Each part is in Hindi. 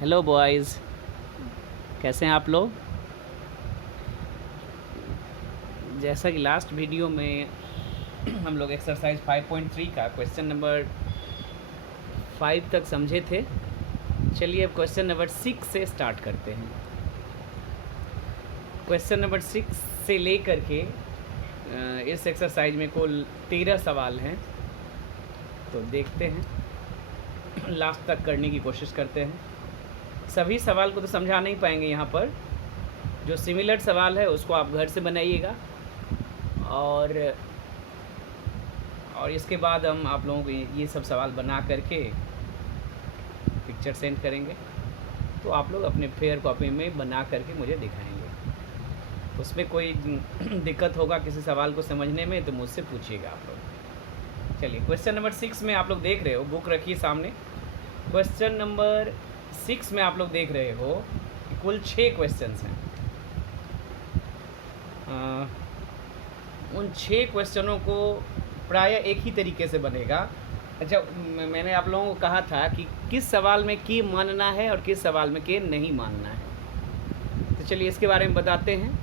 हेलो बॉयज़, कैसे हैं आप लोग। जैसा कि लास्ट वीडियो में हम लोग एक्सरसाइज 5.3 का क्वेश्चन नंबर 5 तक समझे थे। चलिए अब क्वेश्चन नंबर 6 से स्टार्ट करते हैं। क्वेश्चन नंबर 6 से लेकर के इस एक्सरसाइज में कुल 13 सवाल हैं, तो देखते हैं, लास्ट तक करने की कोशिश करते हैं। सभी सवाल को तो समझा नहीं पाएंगे यहाँ पर, जो सिमिलर सवाल है उसको आप घर से बनाइएगा और इसके बाद हम आप लोगों को ये सब सवाल बना करके पिक्चर सेंड करेंगे, तो आप लोग अपने फेयर कॉपी में बना करके मुझे दिखाएंगे। उसमें कोई दिक्कत होगा किसी सवाल को समझने में तो मुझसे पूछिएगा आप लोग। चलिए क्वेश्चन नंबर 6 में आप लोग देख रहे हो, बुक रखिए सामने। क्वेश्चन नंबर 6 में आप लोग देख रहे हो कि कुल 6 क्वेश्चंस हैं। उन 6 क्वेश्चनों को प्रायः एक ही तरीके से बनेगा। अच्छा, मैंने आप लोगों को कहा था कि किस सवाल में की मानना है और किस सवाल में के नहीं मानना है, तो चलिए इसके बारे में बताते हैं।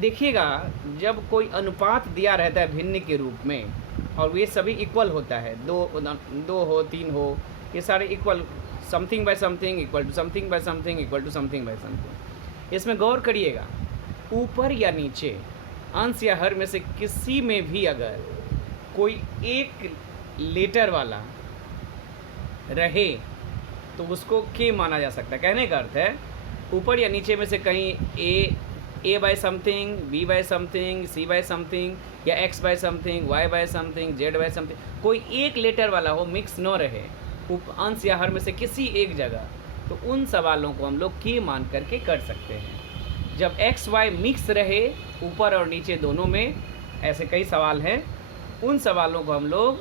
देखिएगा, जब कोई अनुपात दिया रहता है भिन्न के रूप में और ये सभी इक्वल होता है, दो हो, 3 हो, ये सारे equal, something by something equal to something by something equal to something by something. इसमें गौर करिएगा, ऊपर या नीचे अंश या हर में से किसी में भी अगर कोई एक लेटर वाला रहे तो उसको के माना जा सकता है। कहने का अर्थ है ऊपर या नीचे में से कहीं a by something, b by something, c by something, या x by something, y by something, z by something, कोई एक लेटर वाला हो, मिक्स न रहे अंश या हर में से किसी एक जगह, तो उन सवालों को हम लोग की मान करके कर सकते हैं। जब एक्स वाई मिक्स रहे ऊपर और नीचे दोनों में, ऐसे कई सवाल हैं, उन सवालों को हम लोग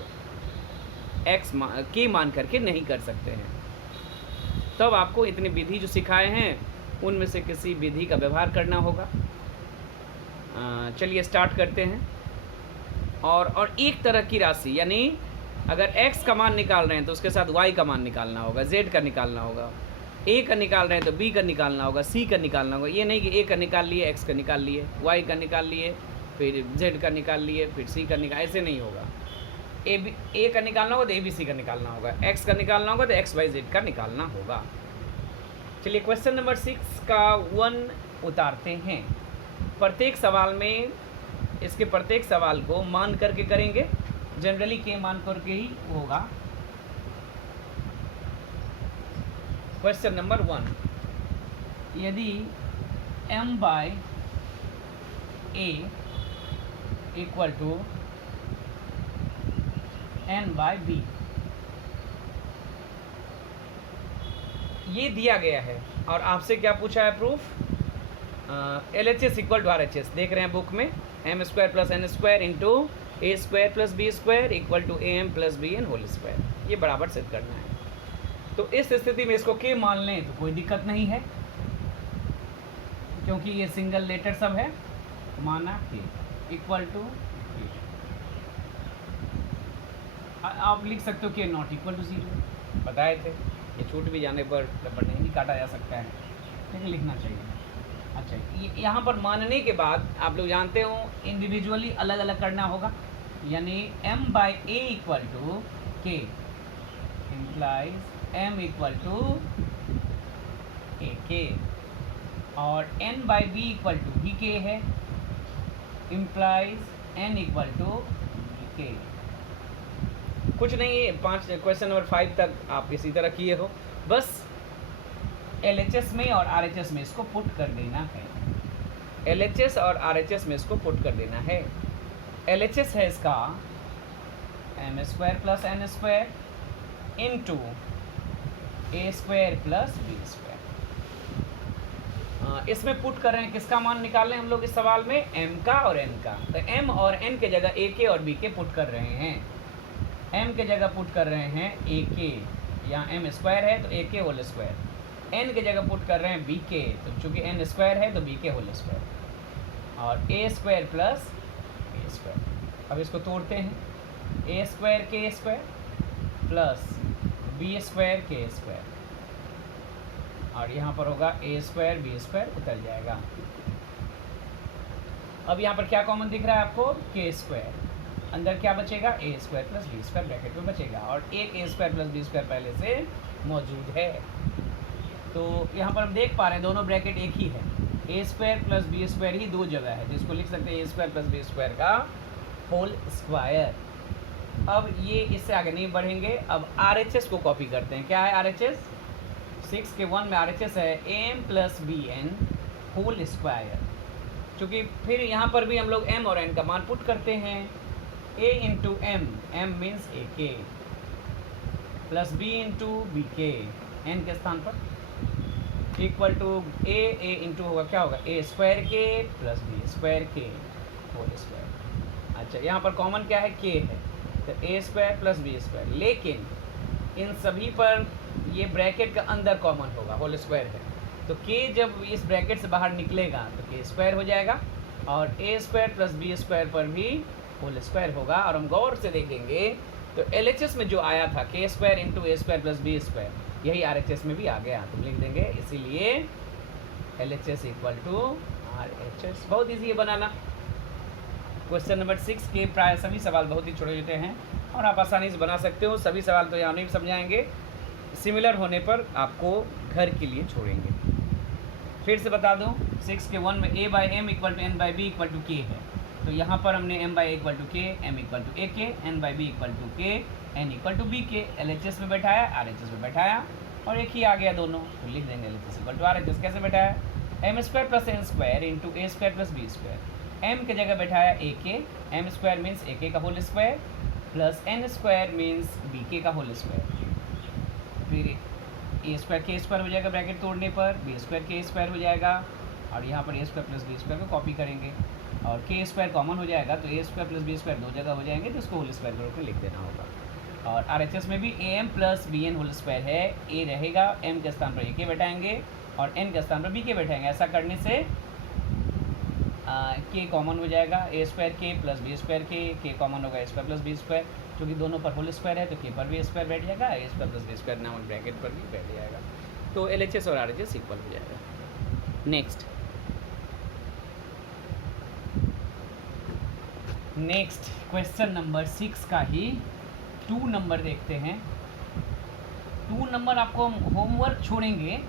की मान करके नहीं कर सकते हैं। तब आपको इतनी विधि जो सिखाए हैं उनमें से किसी विधि का व्यवहार करना होगा। चलिए स्टार्ट करते हैं। और एक तरह की राशि, यानी अगर x का मान निकाल रहे हैं तो उसके साथ y का मान निकालना होगा, z का निकालना होगा, a का निकाल रहे हैं तो b का निकालना होगा, c का निकालना होगा। ये नहीं कि a का निकाल लिए, x का निकाल लिए, y का निकाल लिए, फिर z का निकाल लिए, फिर c का निकाल, ऐसे नहीं होगा। a का निकालना होगा तो a b c का निकालना होगा, x का निकालना होगा तो x y z का निकालना होगा। चलिए क्वेश्चन नंबर 6 का 1 उतारते हैं। प्रत्येक सवाल में इसके प्रत्येक सवाल को मान करके करेंगे, जनरली के मान करके ही होगा। क्वेश्चन नंबर 1, यदि m by a equal to n by b, ये दिया गया है और आपसे क्या पूछा है proof, LHS equal to RHS। देख रहे हैं बुक में, m square plus n square into a square plus b square equal to am plus bn whole square, ये बराबर सिद्ध करना है। तो इस स्थिति में इसको के मान लें तो कोई दिक्कत नहीं है, क्योंकि ये सिंगल लेटर सब है। माना के इक्वल टू, आप लिख सकते हो कि नॉट इक्वल टू 0, बताए थे। ये छूट भी जाने पर रबड़ नहीं भी काटा जा सकता है, लेकिन लिखना चाहिए। अच्छा, यहाँ पर मानने के बाद आप लोग जानते हो इंडिविजुअली अलग अलग करना होगा, यानी m by a equal to k implies m equal to a k, और n by b equal to भी के है, इम्प्लाइज n इक्वल टू के। कुछ नहीं है, 5 क्वेश्चन नंबर 5 तक आप इसी तरह किए हो, बस LHS में और RHS में इसको पुट कर देना है। LHS और RHS में इसको पुट कर देना है। LHS है इसका m square plus n square into a square plus b square. इसमें पुट कर रहे हैं, किसका मान निकाल रहे हैं हम लोग इस सवाल में, m का और n का। तो m और n के जगह a के और b के पुट कर रहे हैं। m के जगह पुट कर रहे हैं a के, यहाँ m स्क्वायर है तो a के होल स्क्वायर, n के जगह पुट कर रहे हैं b के, तो चूँकि n स्क्वायर है तो b के होल स्क्वायर, और a square plus a square. अब इसको तोड़ते हैं, a square k square plus b square k square और यहाँ पर होगा ए स्क्वायर बी स्क्वायर उतर जाएगा। अब यहाँ पर क्या कॉमन दिख रहा है आपको, के स्क्वायर, अंदर क्या बचेगा, a square plus b square bracket में बचेगा, और एक a square plus b square पहले से मौजूद है। तो यहाँ पर हम देख पा रहे हैं दोनों ब्रैकेट एक ही है, ए स्क्वायर प्लस बी स्क्वायर ही दो जगह है, जिसको लिख सकते हैं a square plus b square का होल स्क्वायर। अब ये इससे आगे नहीं बढ़ेंगे, अब RHS को कॉपी करते हैं। क्या है RHS, 6 के 1 में RHS है m plus b n whole square. चूँकि फिर यहाँ पर भी हम लोग m और n का मान पुट करते हैं, a into m, m means a के, प्लस b इंटू बी के n के स्थान पर, इक्वल टू a इंटू होगा क्या होगा, a स्क्वायर के प्लस बी स्क्वायर के होल स्क्वायर। अच्छा, यहाँ पर कॉमन क्या है, k है, तो a square plus b square, लेकिन इन सभी पर ये ब्रैकेट का अंदर कॉमन होगा, होल स्क्वायर है, तो k जब इस ब्रैकेट से बाहर निकलेगा तो k स्क्वायर हो जाएगा, और a square plus b square पर भी होल स्क्वायर होगा। और हम गौर से देखेंगे तो LHS में जो आया था k square into a square plus b square, यही RHS में भी आ गया, तो लिख देंगे इसीलिए LHS इक्वल टू RHS। बहुत ईजी है बनाना। क्वेश्चन नंबर 6 के प्राय सभी सवाल बहुत ही छोटे छोटे हैं और आप आसानी से बना सकते हो। सभी सवाल तो यहाँ नहीं समझाएंगे, सिमिलर होने पर आपको घर के लिए छोड़ेंगे। फिर से बता दूं, 6 के 1 में a by m equal to n by b equal to k है, तो यहाँ पर हमने m by equal to k, m equal to a k, n by b equal to k, n equal to b k, LHS में बैठाया, RHS में बैठाया, और एक ही आ गया दोनों, तो लिख देंगे LHS इक्वल टू RHS। कैसे बैठाया, m square plus n square into a square plus b square, m की जगह बैठाया ए के, m square means a k का whole square, plus n square means b k का होल स्क्वायर, फिर ए स्क्वायर के स्क्वायर हो जाएगा ब्रैकेट तोड़ने पर, बी स्क्वायर के स्क्वायर हो जाएगा, और यहाँ पर ए स्क्वायर प्लस बी स्क्वायर को कॉपी करेंगे, और के स्क्वायर कॉमन हो जाएगा, तो ए स्क्वायर प्लस बी स्क्वायर दो जगह हो जाएंगे, तो उसको होल स्क्वायर के रूप में लिख देना होगा। और RHS में भी a m plus b n whole square है, ए रहेगा, एम के स्थान पर ए के बैठाएंगे और एन के स्थान पर बी के बैठाएंगे। ऐसा करने से के कॉमन हो जाएगा, ए स्क्वायर के प्लस बी स्क्वायर के कॉमन होगा ए स्क्वायर प्लस बी स्क्वायर, क्योंकि दोनों पर होल स्क्वायर है तो के पर भी स्क्वायर बैठ जाएगा, ए स्क्वायर प्लस बी स्क्वायर नाम ब्रैकेट पर भी बैठ जाएगा, तो LHS और RHS इक्वल हो जाएगा। नेक्स्ट क्वेश्चन नंबर 6 का ही 2 नंबर देखते हैं। 2 नंबर आपको हम होमवर्क छोड़ेंगे,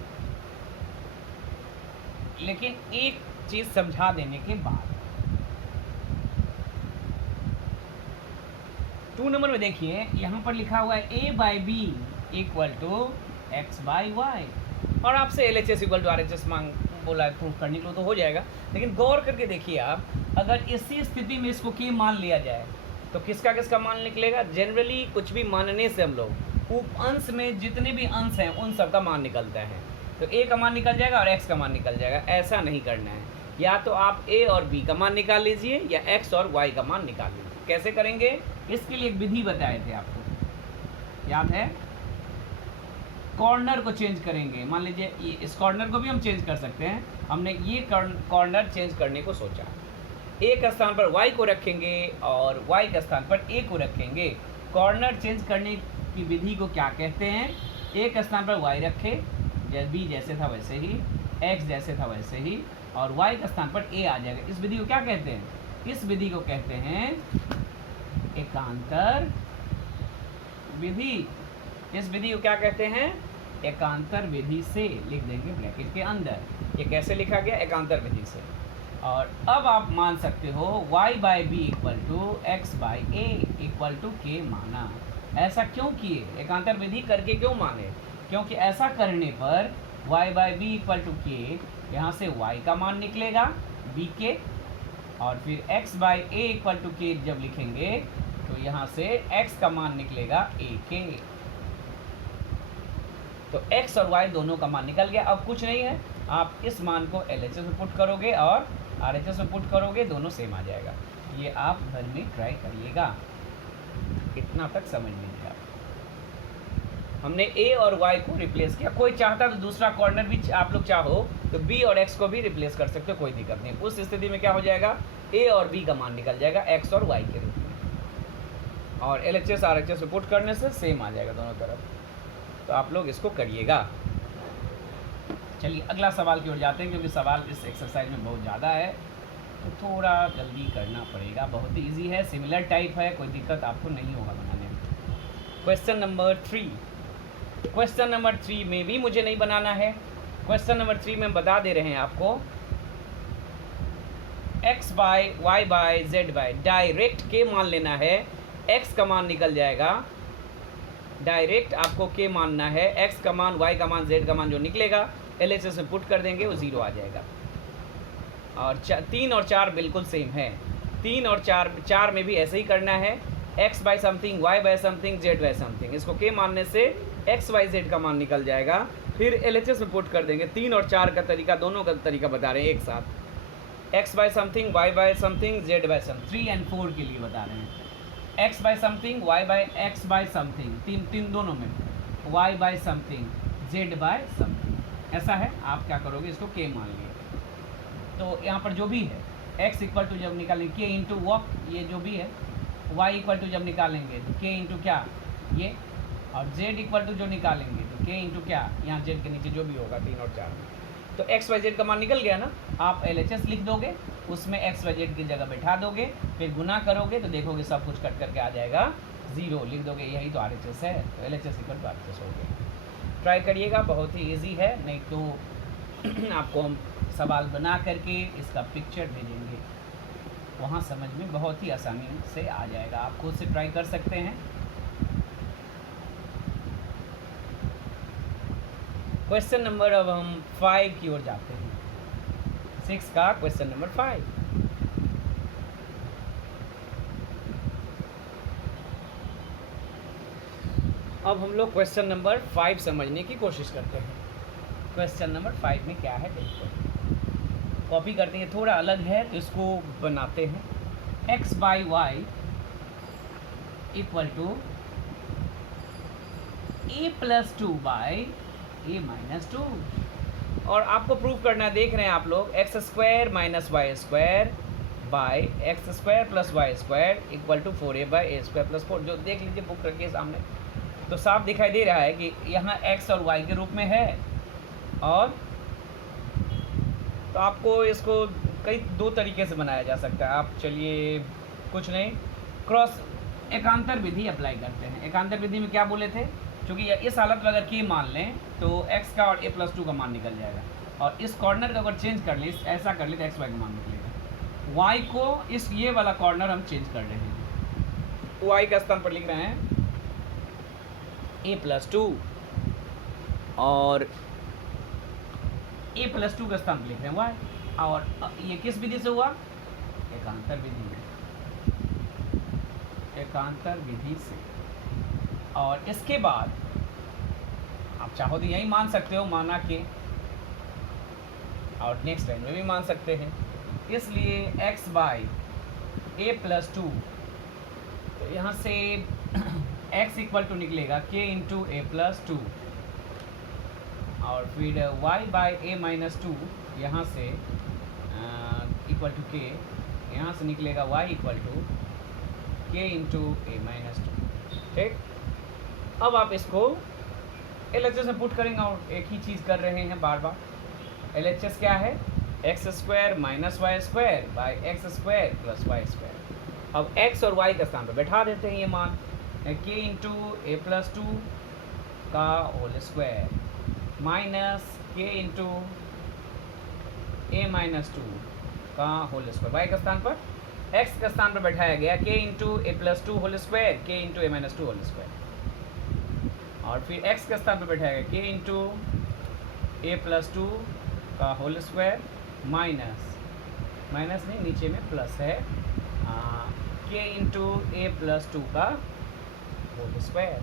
लेकिन एक चीज समझा देने के बाद। 2 नंबर में देखिए, यहाँ पर लिखा हुआ है a by b equal to x by y, और आपसे LHS इक्वल टू RHS मांग बोला है, प्रूफ करने के लिए तो हो जाएगा, लेकिन गौर करके देखिए आप, अगर इसी स्थिति में इसको k मान लिया जाए तो किसका किसका मान निकलेगा। जनरली कुछ भी मानने से हम लोग उप अंश में जितने भी अंश हैं उन सब का मान निकलता है, तो a का मान निकल जाएगा और x का मान निकल जाएगा। ऐसा नहीं करना है, या तो आप a और b का मान निकाल लीजिए या x और y का मान निकाल लीजिए। कैसे करेंगे, इसके लिए एक विधि बताए थे आपको, याद है, कॉर्नर को चेंज करेंगे। मान लीजिए इस कॉर्नर को भी हम चेंज कर सकते हैं, हमने ये कॉर्नर चेंज करने को सोचा, a का स्थान पर y को रखेंगे और y का स्थान पर a को रखेंगे। कॉर्नर चेंज करने की विधि को क्या कहते हैं, a का स्थान पर y रखे, b जैसे था वैसे ही, x जैसे था वैसे ही, और y का स्थान पर a आ जाएगा। इस विधि को क्या कहते हैं, इस विधि को कहते हैं एकांतर विधि। इस विधि को क्या कहते हैं, एकांतर विधि से लिख देंगे ब्रैकेट के अंदर। ये कैसे लिखा गया, एकांतर विधि से। और अब आप मान सकते हो y by b equal to x by a equal to k माना। ऐसा क्यों किए, एकांतर विधि करके क्यों माने, क्योंकि ऐसा करने पर y by b equal to k, यहाँ से y का मान निकलेगा b के, और फिर x by a equal to k जब लिखेंगे तो यहाँ से x का मान निकलेगा a के, तो x और y दोनों का मान निकल गया। अब कुछ नहीं है, आप इस मान को LHS में पुट करोगे और RHS में पुट करोगे, दोनों सेम आ जाएगा। ये आप घर में ट्राई करिएगा। इतना तक समझ लीजिए आप। हमने a और y को रिप्लेस किया। कोई चाहता तो दूसरा कॉर्नर भी आप लोग चाहो तो b और x को भी रिप्लेस कर सकते हो, कोई दिक्कत नहीं। उस स्थिति में क्या हो जाएगा, a और b का मान निकल जाएगा x और y के रूप में, और LHS RHS में पुट करने से सेम आ जाएगा दोनों तरफ। तो आप लोग इसको करिएगा। चलिए अगला सवाल की ओर जाते हैं, क्योंकि सवाल इस एक्सरसाइज में बहुत ज़्यादा है तो थोड़ा जल्दी करना पड़ेगा। बहुत ही ईजी है, सिमिलर टाइप है, कोई दिक्कत आपको नहीं होगा बनाने में। क्वेश्चन नंबर 3, क्वेश्चन नंबर 3 में भी मुझे नहीं बनाना है। क्वेश्चन नंबर 3 में बता दे रहे हैं आपको x by y by z by, direct के मान लेना है, x का मान निकल जाएगा, डायरेक्ट आपको के मानना है, x का मान, y का मान, z का मान जो निकलेगा LHS में पुट कर देंगे, वो 0 आ जाएगा। और 3 और 4 बिल्कुल सेम है, 3 और 4 में भी ऐसे ही करना है, x by something, y by something, z by something, इसको के मानने से x y z का मान निकल जाएगा, फिर LHS में पुट कर देंगे। 3 और 4 का तरीका, दोनों का तरीका बता रहे हैं एक साथ, x by something, y by something, z by something. 3 and 4 के लिए बता रहे हैं, x by something, y by x by something, तीन दोनों में, y by something, z by something, ऐसा है। आप क्या करोगे, इसको k मान लिए, तो यहाँ पर जो भी है x इक्वल टू जब निकालेंगे k इंटू वॉक, ये जो भी है, y इक्वल टू जब निकालेंगे तो k इंटू क्या ये, और z इक्वल टू जो निकालेंगे तो k इंटू क्या, यहाँ z के नीचे जो भी होगा 3 और 4 में, तो x y z का मान निकल गया ना। आप LHS लिख दोगे, उसमें x y z की जगह बैठा दोगे, फिर गुना करोगे तो देखोगे सब कुछ कट करके आ जाएगा 0, लिख दोगे यही तो RHS है, तो LHS इक्वल टू RHS हो गया। ट्राई करिएगा, बहुत ही ईजी है, नहीं तो आपको हम सवाल बना करके इसका पिक्चर भेजेंगे, वहाँ समझ में बहुत ही आसानी से आ जाएगा, आप खुद से ट्राई कर सकते हैं। क्वेश्चन नंबर, अब हम 5 की ओर जाते हैं, 6 का क्वेश्चन नंबर 5। अब हम लोग क्वेश्चन नंबर 5 समझने की कोशिश करते हैं। क्वेश्चन नंबर 5 में क्या है देखते हैं, कॉपी करते हैं, थोड़ा अलग है तो इसको बनाते हैं। x by y equal to a plus 2 by a minus 2, और आपको प्रूव करना है, देख रहे हैं आप लोग, x square minus y square by x square plus y square equal to 4a by a square plus 4, जो देख लीजिए बुक करके सामने, तो साफ दिखाई दे रहा है कि यहाँ x और y के रूप में है, और तो आपको इसको कई 2 तरीके से बनाया जा सकता है। आप चलिए कुछ नहीं, क्रॉस एकांतर विधि अप्लाई करते हैं। एकांतर विधि में क्या बोले थे, क्योंकि इस हालत में अगर k मान लें तो x का और a प्लस 2 का मान निकल जाएगा, और इस कॉर्नर का अगर चेंज कर ले, ऐसा कर ले तो x y का मान निकलेगा। y को इस ये वाला कॉर्नर हम चेंज कर रहे हैं, y का स्थान पर लिख रहे हैं a प्लस 2, और a प्लस 2 का स्थान पर लिख रहे हैं y, और ये किस विधि से हुआ, एकांतर विधि में, एकांतर विधि से। और इसके बाद आप चाहो तो यही मान सकते हो, माना के, और नेक्स्ट लाइन में भी मान सकते हैं, इसलिए x बाई ए प्लस 2, तो यहाँ से x इक्वल टू निकलेगा k इंटू ए प्लस 2, और फिर y बाई ए माइनस 2, यहाँ से इक्वल टू k, यहाँ से निकलेगा y equal to k into a minus 2। ठीक, अब आप इसको LHS में पुट करेंगे, और एक ही चीज़ कर रहे हैं बार बार। LHS क्या है, x square minus y square by x square plus y square. अब x और y का स्थान पर बैठा देते हैं ये मान, k इंटू ए प्लस 2 का whole square minus k into a minus 2 का होल स्क्वायर, y का स्थान पर, x का स्थान पर बैठाया गया k into a plus 2 whole square, k into a minus 2 whole square, और फिर x के स्थान पर बैठाया गया k इंटू ए प्लस 2 का होल स्क्वायर माइनस, माइनस नहीं नीचे में प्लस है, k इंटू ए प्लस 2 का होल स्क्वायर।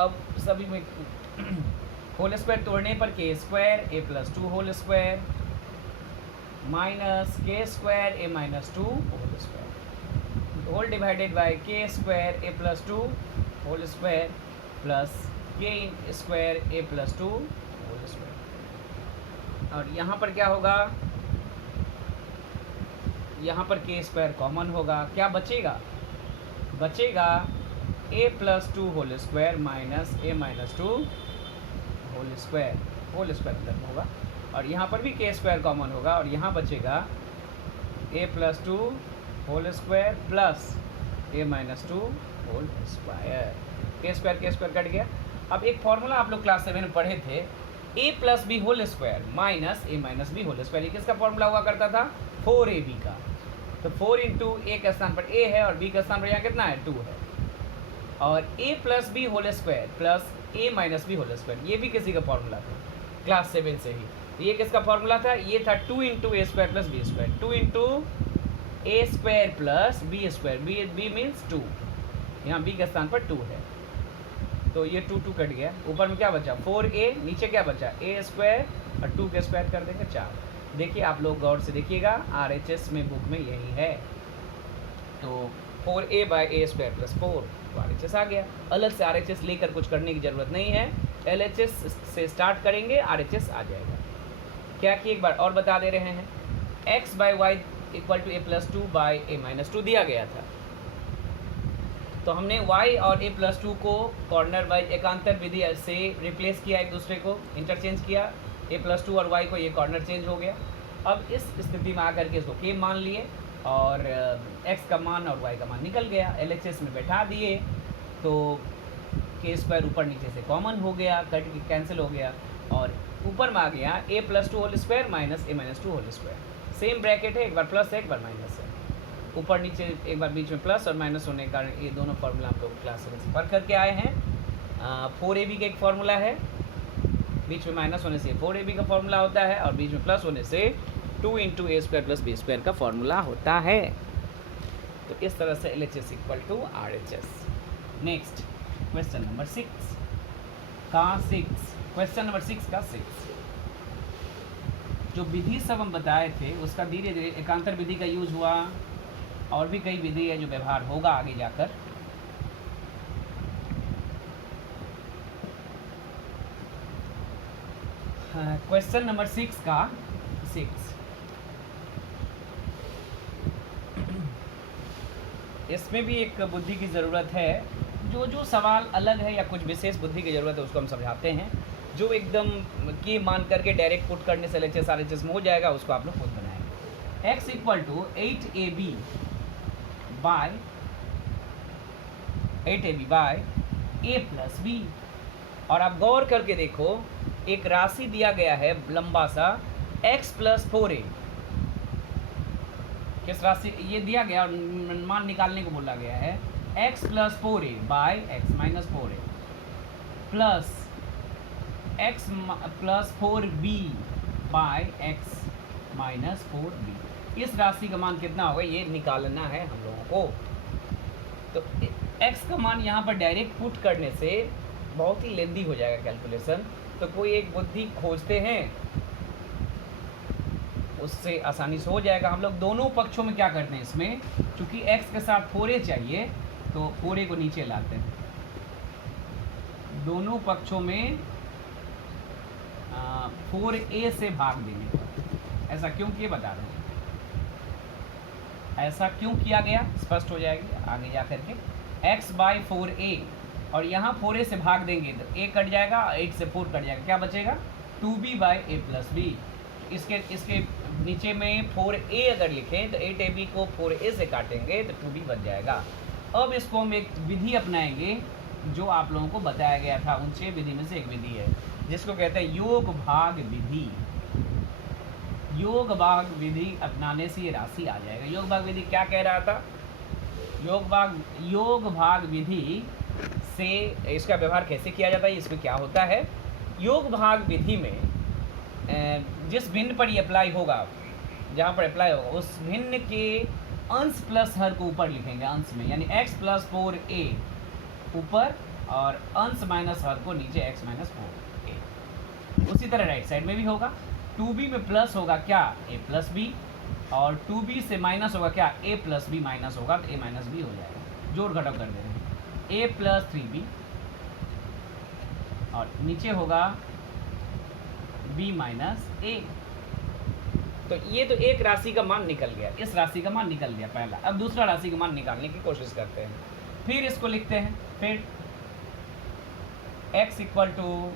अब सभी में होल स्क्वायर तोड़ने पर k square a plus 2 whole square minus k square a minus 2 whole square, whole divided by k square a plus 2 whole square plus k square a plus 2 whole square. और यहाँ पर क्या होगा, यहाँ पर k स्क्वायर कॉमन होगा, क्या बचेगा, बचेगा a plus 2 whole square minus a minus 2 whole square अंदर में होगा, और यहाँ पर भी के स्क्वायर कॉमन होगा और यहाँ बचेगा a plus two whole square plus a minus two whole square. K square cut गया। अब एक फॉर्मूला आप लोग क्लास 7 में पढ़े थे, a plus b whole square minus a minus b whole square. ये किसका फॉर्मूला हुआ करता था? 4ab का। तो 4 इंटू ए के स्थान पर a है और b के स्थान पर यहाँ कितना है? 2 है। और a plus b whole square plus a minus b whole square, ये भी किसी का फॉर्मूला था क्लास 7 से ही। ये किसका फॉर्मूला था? ये था 2 into a square plus b square. 2 into a square plus b square, b means 2, यहाँ बी के स्थान पर 2 है। तो ये 2 कट गया। ऊपर में क्या बचा? 4a, नीचे क्या बचा? ए स्क्वायर और 2 के स्क्वायर कर देंगे 4। देखिए आप लोग गौर से देखिएगा, RHS में बुक में यही है। तो 4a by a square plus 4, तो RHS आ गया। अलग से RHS लेकर कुछ करने की ज़रूरत नहीं है, LHS से स्टार्ट करेंगे, RHS आ जाएगा। क्या कि एक बार और बता दे रहे हैं, x by y equal to a plus two by a minus two दिया गया था। तो हमने y और a प्लस टू को कॉर्नर वाइज एकांतर विधि से रिप्लेस किया, एक दूसरे को इंटरचेंज किया। a प्लस टू और y को ये कॉर्नर चेंज हो गया। अब इस स्थिति में आकर के इसको k मान लिए और x का मान और y का मान निकल गया, LHS में बैठा दिए। तो k स्क्वायर ऊपर नीचे से कॉमन हो गया, कट कैंसिल हो गया और ऊपर में आ गया a plus two whole square minus a minus two whole square. Same bracket है, एक बार प्लस है एक बार माइनस है, ऊपर नीचे एक बार बीच में प्लस और माइनस होने के कारण ये दोनों फार्मूला हम लोग क्लास 7 से पढ़ करके आए हैं। 4ab का एक फार्मूला है, बीच में माइनस होने से 4ab का फार्मूला होता है और बीच में प्लस होने से 2 into a square plus b square का फार्मूला होता है। तो इस तरह से LHS equal to RHS। Next question number 6 का 6, क्वेश्चन नंबर 6 का 6। जो विधि सब हम बताए थे उसका धीरे धीरे एकांतर विधि का यूज हुआ, और भी कई विधि है जो व्यवहार होगा आगे जाकर। क्वेश्चन नंबर 6 का 6, इसमें भी एक बुद्धि की ज़रूरत है। जो सवाल अलग है या कुछ विशेष बुद्धि की ज़रूरत है उसको हम समझाते हैं। जो एकदम की मान करके डायरेक्ट पुट करने से LHS RHS में हो जाएगा, उसको आप लोग खुद बनाएंगे। x equal to 8ab by a plus b. और आप गौर करके देखो, एक राशि दिया गया है लंबा सा x प्लस 4a। किस राशि ये दिया गया और मान निकालने को बोला गया है? x plus 4a by x minus 4a plus x plus 4b by x minus 4b। इस राशि का मान कितना होगा ये निकालना है हम लोगों को। तो x का मान यहाँ पर डायरेक्ट पुट करने से बहुत ही लेंदी हो जाएगा कैलकुलेशन। तो कोई एक बुद्धि खोजते हैं, उससे आसानी से हो जाएगा। हम लोग दोनों पक्षों में क्या करते हैं, इसमें चूँकि x के साथ 4a चाहिए तो 4a को नीचे लाते हैं। दोनों पक्षों में 4a से भाग देने का। ऐसा क्यों किए बता रहे हैं, ऐसा क्यों किया गया स्पष्ट हो जाएगी आगे जा करके। x बाई 4a और यहाँ 4a से भाग देंगे तो a कट जाएगा, 8 से 4 कट जाएगा, क्या बचेगा? 2b by a plus B. इसके नीचे में 4a अगर लिखें तो 8ab को 4a से काटेंगे तो 2b बच जाएगा। अब इसको हम एक विधि अपनाएंगे जो आप लोगों को बताया गया था, उन 6 विधि में से एक विधि है जिसको कहते हैं योग भाग विधि। योग भाग विधि अपनाने से ये राशि आ जाएगा। योग भाग विधि क्या कह रहा था? योग भाग विधि से इसका व्यवहार कैसे किया जाता है, इसमें क्या होता है? योग भाग विधि में जिस भिन्न पर ये अप्लाई होगा, जहाँ पर अप्लाई होगा उस भिन्न के अंश प्लस हर को ऊपर लिखेंगे अंश में, यानी x प्लस 4a ऊपर और अंश माइनस हर को नीचे x माइनस 4a। उसी तरह राइट साइड में भी होगा। 2b में प्लस होगा क्या? a प्लस b, और 2b से माइनस होगा क्या? a प्लस b माइनस होगा तो a माइनस b हो जाएगा। जोड़ घटाव कर दे रहे हैं, a प्लस 3b और नीचे होगा b माइनस a। तो ये तो एक राशि का मान निकल गया, इस राशि का मान निकल गया पहला। अब दूसरा राशि का मान निकालने की कोशिश करते हैं। फिर इसको लिखते हैं, फिर x equal to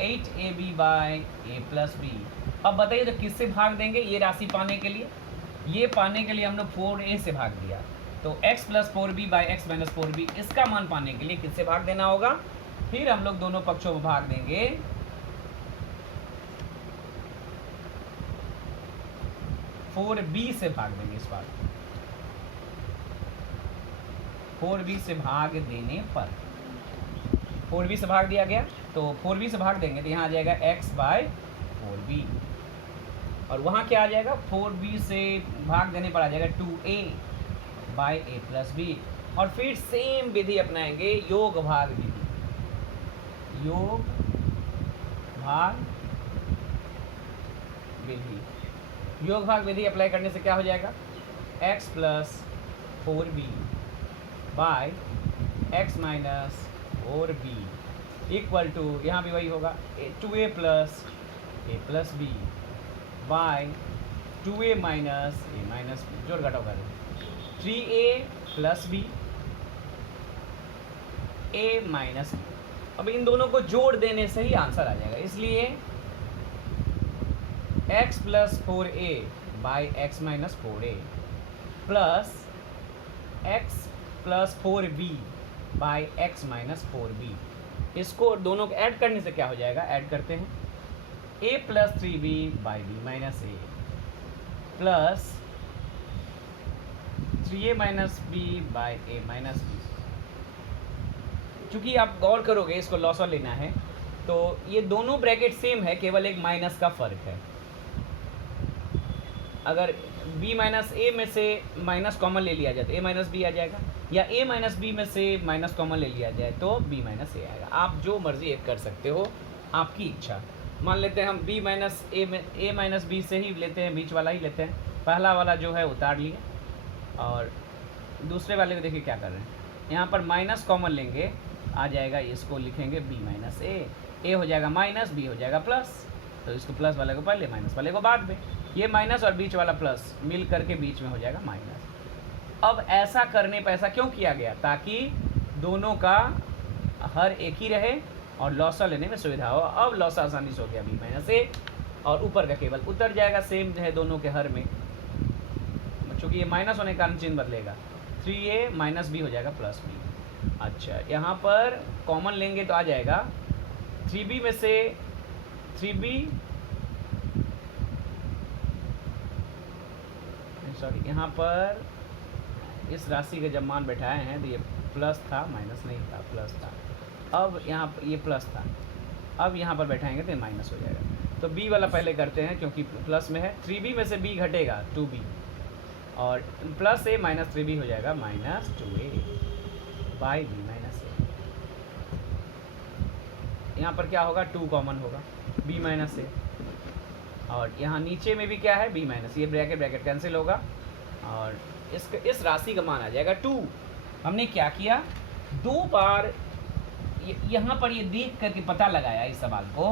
8ab by a plus b अब बताइए तो किससे भाग देंगे ये राशि पाने के लिए? ये पाने के लिए हम लोग 4a से भाग दिया, तो x plus 4b by x minus 4b इसका मान पाने के लिए किससे भाग देना होगा? फिर हम लोग दोनों पक्षों में भाग देंगे 4b से भाग देंगे। इस बार 4b से भाग देने पर 4b से भाग दिया गया, तो 4b से भाग देंगे तो यहाँ आ जाएगा x बाय 4b, और वहाँ क्या आ जाएगा? 4b से भाग देने पर आ जाएगा 2a by a plus b. और फिर सेम विधि अपनाएंगे, योग भाग विधि, योग भाग विधि। योग भाग विधि अप्लाई करने से क्या हो जाएगा? x plus 4b by x minus 4b equal to, यहाँ भी वही होगा 2a plus a plus b by 2a minus a minus b, जोड़ घटाओ करें 3a plus b a minus b. अब इन दोनों को जोड़ देने से ही आंसर आ जाएगा, इसलिए x plus 4a by x minus 4a plus x plus 4b by x minus 4b, इसको दोनों को ऐड करने से क्या हो जाएगा? ऐड करते हैं a plus 3b by b minus a plus 3a minus b by a minus b। चूँकि आप गौर करोगे इसको लॉसर लेना है, तो ये दोनों ब्रैकेट सेम है, केवल एक माइनस का फ़र्क है। अगर b माइनस a में से माइनस कॉमन ले लिया जाए तो a माइनस बी आ जाएगा, या a माइनस बी में से माइनस कॉमन ले लिया जाए तो b माइनस a आएगा। आप जो मर्जी एक कर सकते हो, आपकी इच्छा। मान लेते हैं हम b माइनस a में a माइनस बी से ही लेते हैं, बीच वाला ही लेते हैं, पहला वाला जो है उतार लिए, और दूसरे वाले को देखिए क्या कर रहे हैं, यहाँ पर माइनस कॉमन लेंगे, आ जाएगा, इसको लिखेंगे b माइनस a हो जाएगा माइनस, b हो जाएगा प्लस, तो इसको प्लस वाले को पहले, माइनस वाले को बाद में, ये माइनस और बीच वाला प्लस मिल करके बीच में हो जाएगा माइनस। अब ऐसा करने पर ऐसा क्यों किया गया? ताकि दोनों का हर एक ही रहे और लॉसा लेने में सुविधा हो। अब लॉसा आसानी से हो गया b माइनस a, और ऊपर का केवल उतर जाएगा, सेम है दोनों के हर में, चूँकि ये माइनस होने के कारण चिन्ह बदलेगा, 3a माइनस b हो जाएगा प्लस b। अच्छा, यहाँ पर कॉमन लेंगे तो आ जाएगा 3b में से 3b, सॉरी, यहाँ पर इस राशि का जब मान बैठाए हैं तो ये प्लस था, माइनस नहीं था, प्लस था। अब यहाँ पर ये प्लस था, अब यहाँ पर बैठाएंगे तो ये माइनस हो जाएगा। तो b वाला पहले करते हैं क्योंकि प्लस में है, 3b में से b घटेगा 2b, और प्लस a माइनस 3b हो जाएगा minus 2a by b minus a। यहाँ पर क्या होगा? 2 कॉमन होगा, b माइनस a, और यहाँ नीचे में भी क्या है? b माइनस, ये ब्रैकेट ब्रैकेट कैंसिल होगा, और इस राशि का मान आ जाएगा 2। हमने क्या किया? 2 बार यहाँ पर ये देख करके पता लगाया इस सवाल को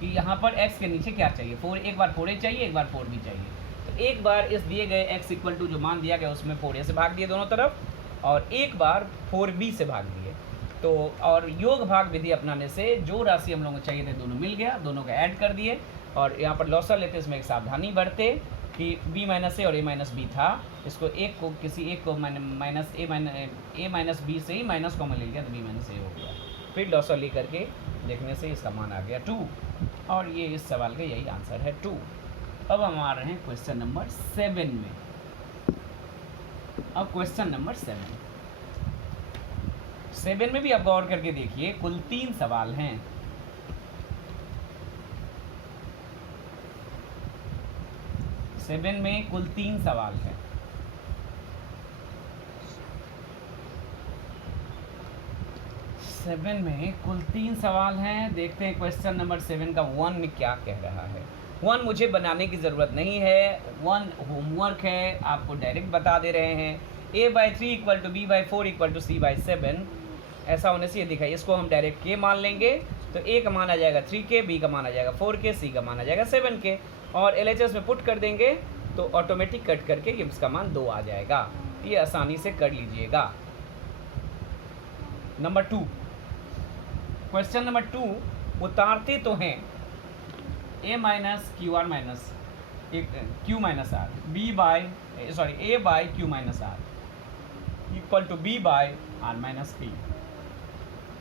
कि यहाँ पर x के नीचे क्या चाहिए, 4, एक बार 4a चाहिए, एक बार 4b चाहिए। तो एक बार इस दिए गए x इक्वल टू जो मान दिया गया उसमें 4a से भाग दिए दोनों तरफ, और एक बार 4b से भाग दिए। तो और योग भाग विधि अपनाने से जो राशि हम लोगों को चाहिए थे दोनों मिल गया, दोनों को ऐड कर दिए। और यहाँ पर लॉसर लेते इसमें एक सावधानी बरते कि b माइनस a और a माइनस बी था, इसको एक को किसी एक को माइनस a माइनस बी से ही माइनस कॉमन ले लिया तो b माइनस a हो गया। फिर लॉसर ले करके देखने से इसका मान आ गया 2, और ये इस सवाल का यही आंसर है 2। अब हम आ रहे हैं क्वेश्चन नंबर 7 में। अब क्वेश्चन नंबर 7 में भी आप गौर करके देखिए, कुल 3 सवाल हैं। सेवन में कुल 3 सवाल हैं। सेवन में कुल 3 सवाल हैं। देखते हैं क्वेश्चन नंबर 7 का 1 में क्या कह रहा है। 1 मुझे बनाने की ज़रूरत नहीं है, 1 होमवर्क है, आपको डायरेक्ट बता दे रहे हैं। a/3 equal to b/4 equal to c/7, ऐसा होने से ये दिखाई, इसको हम डायरेक्ट के मान लेंगे तो a का मान आ जाएगा 3k, b का मान आ जाएगा 4k, c का मान आ जाएगा 7k, और LHS में पुट कर देंगे तो ऑटोमेटिक कट करके इसका मान 2 आ जाएगा। ये आसानी से कर लीजिएगा। नंबर 2, क्वेश्चन नंबर 2 उतारते तो हैं a minus q r minus q minus r b by a by q minus r equal to b by r minus p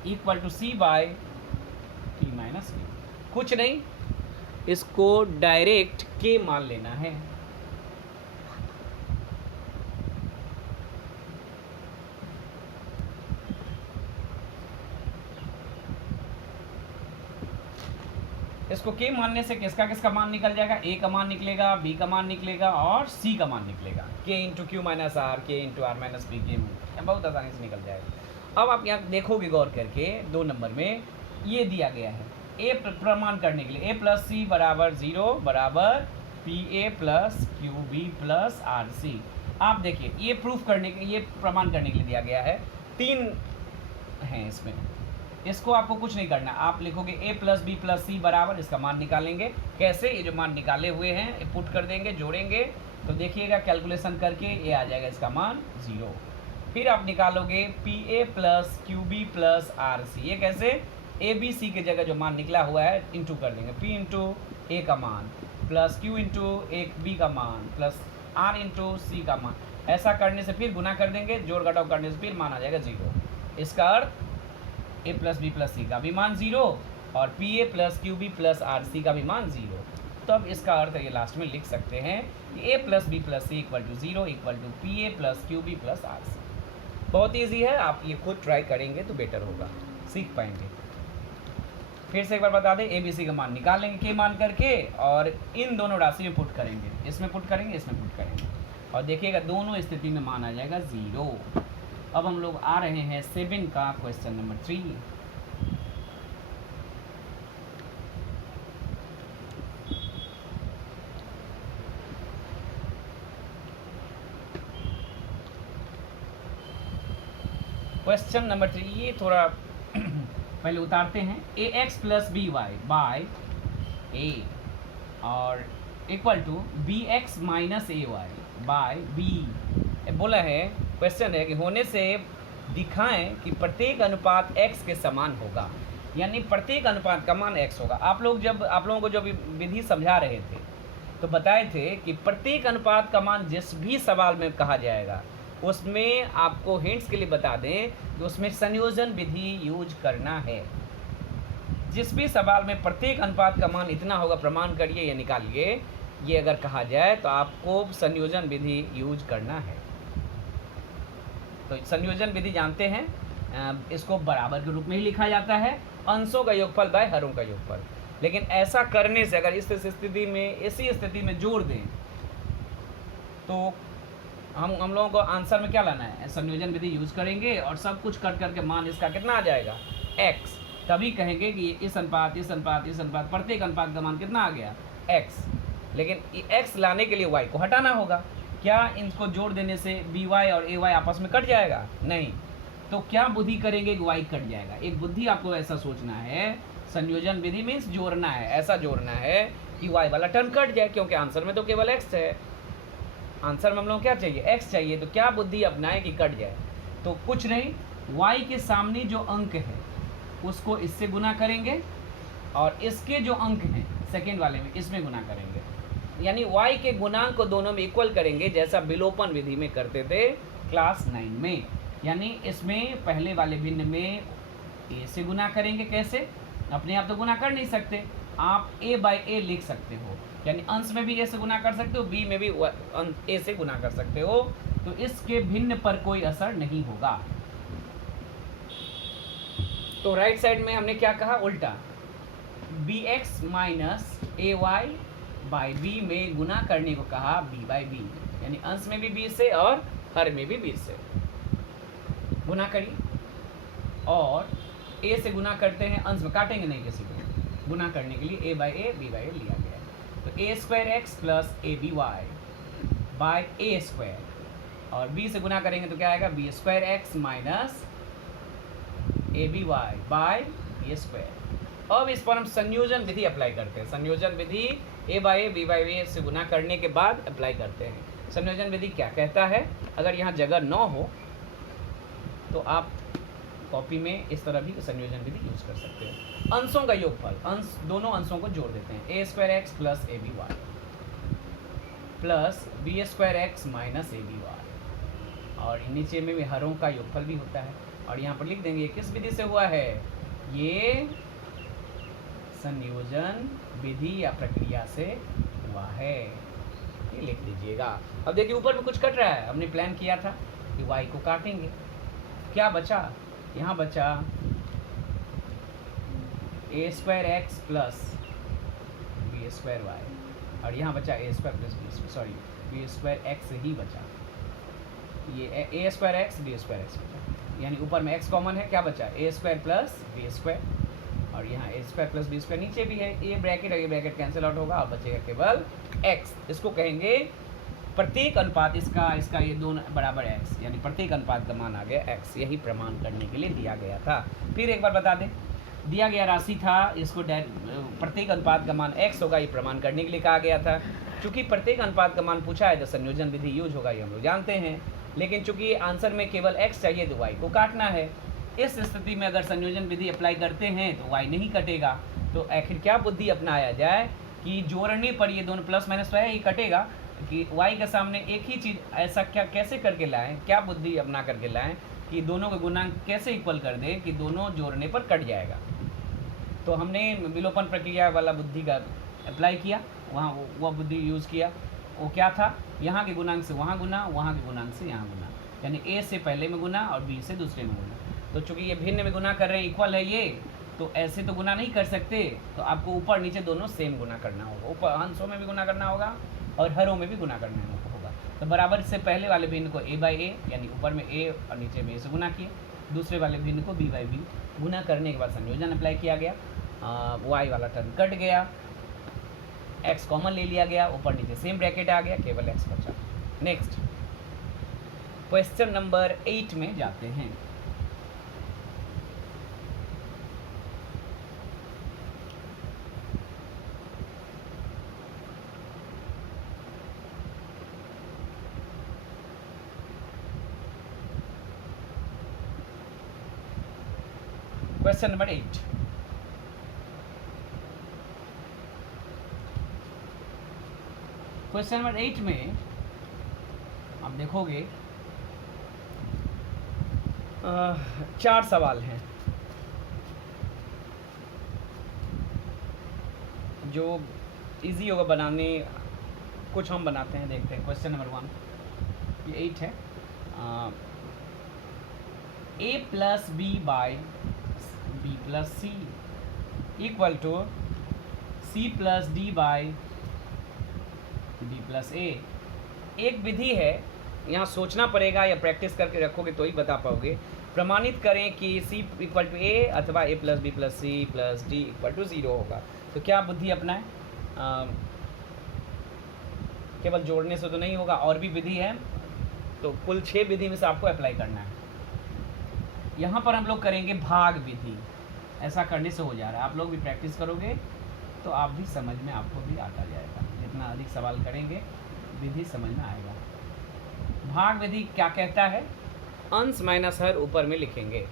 equal to c by t minus p. कुछ नहीं, इसको डायरेक्ट के मान लेना है। इसको के मानने से किसका किसका मान निकल जाएगा, ए का मान निकलेगा, बी का मान निकलेगा और सी का मान निकलेगा। के इंटू क्यू माइनस आर, के इंटू आर माइनस बी, के बहुत आसानी से निकल जाएगा। अब आप यहाँ देखोगे गौर करके 2 नंबर में ये दिया गया है ए प्रमाण करने के लिए, ए प्लस सी बराबर 0 बराबर p a plus q b plus r c. आप देखिए ये प्रूफ करने के, ये प्रमाण करने के लिए दिया गया है। 3 हैं इसमें, इसको आपको कुछ नहीं करना, आप लिखोगे ए प्लस बी प्लस सी बराबर, इसका मान निकालेंगे। कैसे, ये जो मान निकाले हुए हैं पुट कर देंगे, जोड़ेंगे तो देखिएगा कैलकुलेशन करके ये आ जाएगा इसका मान 0। फिर आप निकालोगे p a plus q b plus r c. ये कैसे, ए बी सी की जगह जो मान निकला हुआ है इंटू कर देंगे, पी इंटू ए का मान plus q into a b का मान प्लस आर इंटू सी का मान। ऐसा करने से फिर गुना कर देंगे, जोड़ घटाव करने से फिर मान आ जाएगा 0। इसका अर्थ a plus b plus c का भी मान 0 और p a plus q b plus r c का भी मान 0। तो अब इसका अर्थ ये लास्ट में लिख सकते हैं कि a plus b plus c equal to 0 equal to p a plus q b plus r c. बहुत ईजी है, आप ये खुद ट्राई करेंगे तो बेटर होगा, सीख पाएंगे। फिर से एक बार बता दें, ए बी सी का मान निकालेंगे के मान करके और इन दोनों राशि में पुट करेंगे, इसमें पुट करेंगे, इसमें पुट करेंगे और देखिएगा दोनों स्थिति में मान आ जाएगा 0। अब हम लोग आ रहे हैं 7 का क्वेश्चन नंबर 3। क्वेश्चन नंबर 3 ये थोड़ा पहले उतारते हैं। A x plus b y by a और equal to b x minus a y by b. बोला है, क्वेश्चन है कि होने से दिखाएं कि प्रत्येक अनुपात x के समान होगा, यानी प्रत्येक अनुपात का मान x होगा। आप लोगों को जब विधि समझा रहे थे तो बताए थे कि प्रत्येक अनुपात का मान जिस भी सवाल में कहा जाएगा उसमें आपको हिंट्स के लिए बता दें कि उसमें संयोजन विधि यूज करना है। जिस भी सवाल में प्रत्येक अनुपात का मान इतना होगा, प्रमाण करिए या निकालिए, ये अगर कहा जाए तो आपको संयोजन विधि यूज करना है। तो संयोजन विधि जानते हैं, इसको बराबर के रूप में ही लिखा जाता है, अंशों का योगफल बाय हरों का योगफल। लेकिन ऐसा करने से अगर इस स्थिति में, इसी स्थिति में जोड़ दें तो हम लोगों को आंसर में क्या लाना है, संयोजन विधि यूज करेंगे और सब कुछ कट करके मान इसका कितना आ जाएगा x। तभी कहेंगे कि इस अनुपात इस अनुपात इस अनुपात प्रत्येक अनुपात का मान कितना आ गया x। लेकिन x लाने के लिए y को हटाना होगा। क्या इनको जोड़ देने से बी वाई और ए वाई आपस में कट जाएगा? नहीं। तो क्या बुद्धि करेंगे कि y कट जाएगा? एक बुद्धि आपको ऐसा सोचना है, संयोजन विधि मीन्स जोड़ना है, ऐसा जोड़ना है कि y वाला टर्म कट जाए, क्योंकि आंसर में तो केवल x है। आंसर में हम लोग क्या चाहिए, x चाहिए। तो क्या बुद्धि अपनाएं कि कट जाए? तो कुछ नहीं, y के सामने जो अंक है उसको इससे गुना करेंगे और इसके जो अंक हैं सेकेंड वाले में इसमें गुना करेंगे, यानी y के गुणांक को दोनों में इक्वल करेंगे, जैसा विलोपन विधि में करते थे क्लास 9 में। यानी इसमें पहले वाले भिन्न में a से गुना करेंगे। कैसे? अपने आप तो गुना कर नहीं सकते, आप a बाई ए लिख सकते हो, यानी अंश में भी a से गुना कर सकते हो, b में भी a से गुना कर सकते हो। तो इसके भिन्न पर कोई असर नहीं होगा। तो राइट साइड में हमने क्या कहा, उल्टा b x minus a y by b में गुना करने को कहा b बाई बी, यानी अंश में भी b से और हर में भी b से गुना करिए। और a से गुना करते हैं, अंश में काटेंगे नहीं किसी को, गुना करने के लिए a by a b by a लिया गया है। तो a square x plus a b y by a square और b से गुना करेंगे तो क्या आएगा, b square x minus a b y by a square. अब इस पर हम संयोजन विधि अप्लाई करते हैं। संयोजन विधि a by a b by a से गुना करने के बाद अप्लाई करते हैं। संयोजन विधि क्या कहता है, अगर यहाँ जगह 9 हो तो आप कॉपी में इस तरह भी संयोजन विधि यूज कर सकते हो। अंशों का योगफल, अंश दोनों अंशों को जोड़ देते हैं, a square x plus a b y plus b square x minus a b y, और नीचे में भी हरों का योगफल भी होता है। और यहाँ पर लिख देंगे किस विधि से हुआ है, ये संयोजन विधि या प्रक्रिया से हुआ है, ये लिख दीजिएगा। अब देखिए ऊपर में कुछ कट रहा है, हमने प्लान किया था कि y को काटेंगे, क्या बचा, यहाँ बचा a square x plus b square y, और यहाँ बचा a square plus b square x ही बचा, ये a square x b square x बचा, यानी ऊपर में x कॉमन है, क्या बचा a square plus b square, और यहाँ a square plus b square नीचे भी है, ये ब्रैकेट और ये ब्रैकेट कैंसिल आउट होगा और बचेगा केवल x। इसको कहेंगे प्रत्येक अनुपात, इसका ये दोनों बराबर x, यानी प्रत्येक अनुपात का मान आ गया x, यही प्रमाण करने के लिए दिया गया था। फिर एक बार बता दें, दिया गया राशि था, इसको प्रत्येक अनुपात का मान x होगा, ये प्रमाण करने के लिए कहा गया था। चूँकि प्रत्येक अनुपात का मान पूछा है तो संयोजन विधि यूज होगा, ये हम लोग जानते हैं, लेकिन चूँकि आंसर में केवल x चाहिए तो y को काटना है। इस स्थिति में अगर संयोजन विधि अप्लाई करते हैं तो y नहीं कटेगा, तो आखिर क्या बुद्धि अपनाया जाए कि जोड़ने पर ये दोनों प्लस माइनस तो है, ये कटेगा, कि y के सामने एक ही चीज़ ऐसा क्या कैसे करके लाएं, क्या बुद्धि अपना करके लाएं कि दोनों के गुणांक कैसे इक्वल कर दें कि दोनों जोड़ने पर कट जाएगा। तो हमने विलोपन प्रक्रिया वाला बुद्धि का अप्लाई किया, वहाँ वह बुद्धि यूज़ किया। वो क्या था, यहाँ के गुणांक से वहाँ गुना, वहाँ के गुणांक से यहाँ गुना, यानी a से पहले में गुना और b से दूसरे में गुना। तो चूँकि ये भिन्न में गुना कर रहे हैं, इक्वल है ये, तो ऐसे तो गुना नहीं कर सकते, तो आपको ऊपर नीचे दोनों सेम गुना करना होगा, ऊपर अंशों में भी गुना करना होगा और हरों में भी गुना करना होगा। तो बराबर से पहले वाले भिन्न को a बाई ए, यानी ऊपर में a और नीचे में a से गुना किए, दूसरे वाले भिन्न को b बाई बी गुना करने के बाद संयोजन अप्लाई किया गया, y वाला टर्म कट गया, x कॉमन ले लिया गया, ऊपर नीचे सेम ब्रैकेट आ गया, केवल x बचा। नेक्स्ट क्वेश्चन नंबर 8 में जाते हैं। क्वेश्चन नंबर 8, क्वेश्चन नंबर 8 में आप देखोगे 4 सवाल हैं जो इजी होगा बनाने, कुछ हम बनाते हैं, देखते हैं। क्वेश्चन नंबर 1, ये 8 है, a plus b by b plus c equal to c plus d by b plus a. एक विधि है, यहाँ सोचना पड़ेगा या प्रैक्टिस करके रखोगे तो ही बता पाओगे। प्रमाणित करें कि c इक्वल टू ए अथवा a plus b plus c plus d equal to 0 होगा। तो क्या बुद्धि अपनाएं, केवल जोड़ने से तो नहीं होगा, और भी विधि है, तो कुल 6 विधि में से आपको अप्लाई करना है। यहाँ पर हम लोग करेंगे भाग विधि, ऐसा करने से हो जा रहा है। आप लोग भी प्रैक्टिस करोगे तो आप भी समझ में, आपको भी आता जाएगा। जितना अधिक सवाल करेंगे विधि समझ में आएगा। भाग विधि क्या कहता है, अंश माइनस हर ऊपर में लिखेंगे,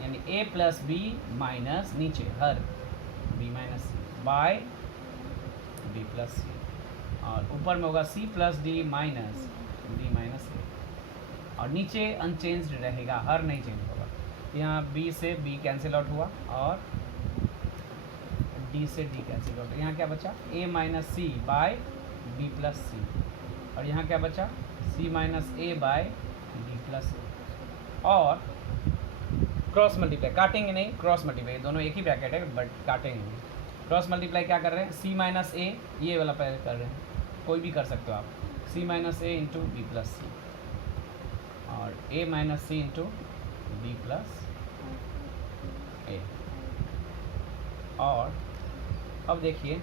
यानी a प्लस बी माइनस नीचे हर b minus c by b plus c, और ऊपर में होगा c plus d minus d minus a, और नीचे अनचेंज्ड रहेगा, हर नहीं चेंज होगा। यहाँ b से b कैंसिल आउट हुआ और d से d कैंसिल आउट, यहाँ क्या बचा a minus c by b plus c, और यहाँ क्या बचा c minus a by d plus a. और क्रॉस मल्टीप्लाई, काटेंगे नहीं, क्रॉस मल्टीप्लाई, दोनों एक ही ब्रैकेट है बट काटेंगे नहीं। क्रॉस मल्टीप्लाई क्या कर रहे हैं, c माइनस a, ये वाला पहले कर रहे हैं, कोई भी कर सकते हो आप, c minus a into b plus c, और a minus c into b plus a. और अब देखिए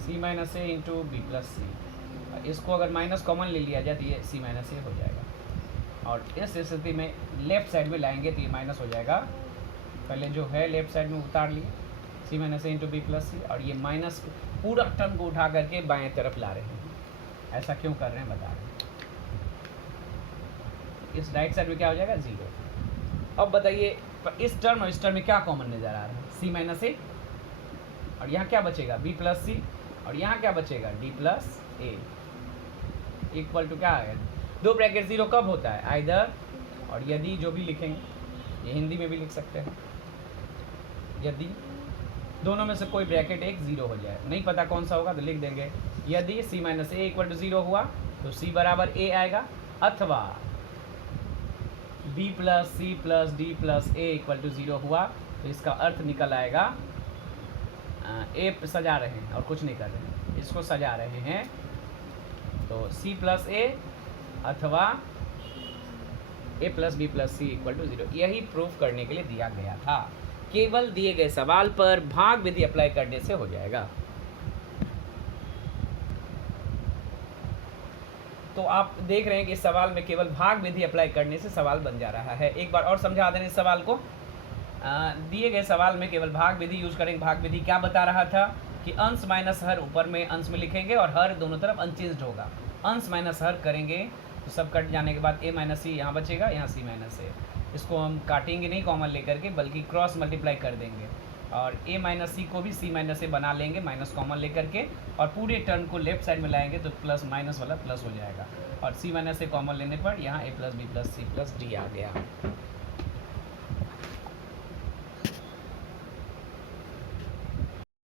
c minus a into b plus c, इसको अगर माइनस कॉमन ले लिया जाए तो ये c माइनस ए हो जाएगा, और इस स्थिति में लेफ्ट साइड में लाएंगे तो ये माइनस हो जाएगा। पहले जो है लेफ्ट साइड में उतार लिए c minus a into b plus c, और ये माइनस पूरा टर्म को उठा करके बाएं तरफ ला रहे हैं। ऐसा क्यों कर रहे हैं बता रहे हैं। इस राइट साइड में क्या हो जाएगा 0, अब बताइए इस टर्म और इस टर्म में क्या कॉमन नज़र आ रहा है? सी माइनस ए, और यहाँ क्या बचेगा? बी प्लस सी, और यहाँ क्या बचेगा? D plus a equal to क्या आएगा? दो ब्रैकेट जीरो कब होता है? आइदर और यदि, जो भी लिखेंगे, ये हिंदी में भी लिख सकते हैं, यदि दोनों में से कोई ब्रैकेट एक जीरो हो जाए, नहीं पता कौन सा होगा तो लिख देंगे यदि c minus a equal to zero हुआ तो सी बराबर ए आएगा, अथवा b plus c plus d plus a equal to zero हुआ तो इसका अर्थ निकल आएगा, ए सजा रहे हैं और कुछ नहीं कर रहे हैं, इसको सजा रहे हैं, तो सी प्लस ए अथवा a plus b plus c equal to zero. यही प्रूफ करने के लिए दिया गया था। केवल दिए गए सवाल पर भाग विधि अप्लाई करने से हो जाएगा। तो आप देख रहे हैं कि इस सवाल में केवल भाग विधि अप्लाई करने से सवाल बन जा रहा है। एक बार और समझा दें इस सवाल को। दिए गए सवाल में केवल भाग विधि यूज करेंगे। भाग विधि क्या बता रहा था कि अंश माइनस हर ऊपर में अंश में लिखेंगे और हर दोनों तरफ अनचेंज्ड होगा। अंश माइनस हर करेंगे तो सब कट जाने के बाद ए माइनस सी यहाँ बचेगा, यहाँ सी माइनस ए। इसको हम काटेंगे नहीं कॉमन लेकर के, बल्कि क्रॉस मल्टीप्लाई कर देंगे और ए माइनस सी को भी सी माइनस ए बना लेंगे माइनस कॉमन लेकर के, और पूरे टर्म को लेफ्ट साइड में लाएंगे तो प्लस माइनस वाला प्लस हो जाएगा, और सी माइनस ए कॉमन लेने पर यहाँ a plus b plus c plus d आ गया।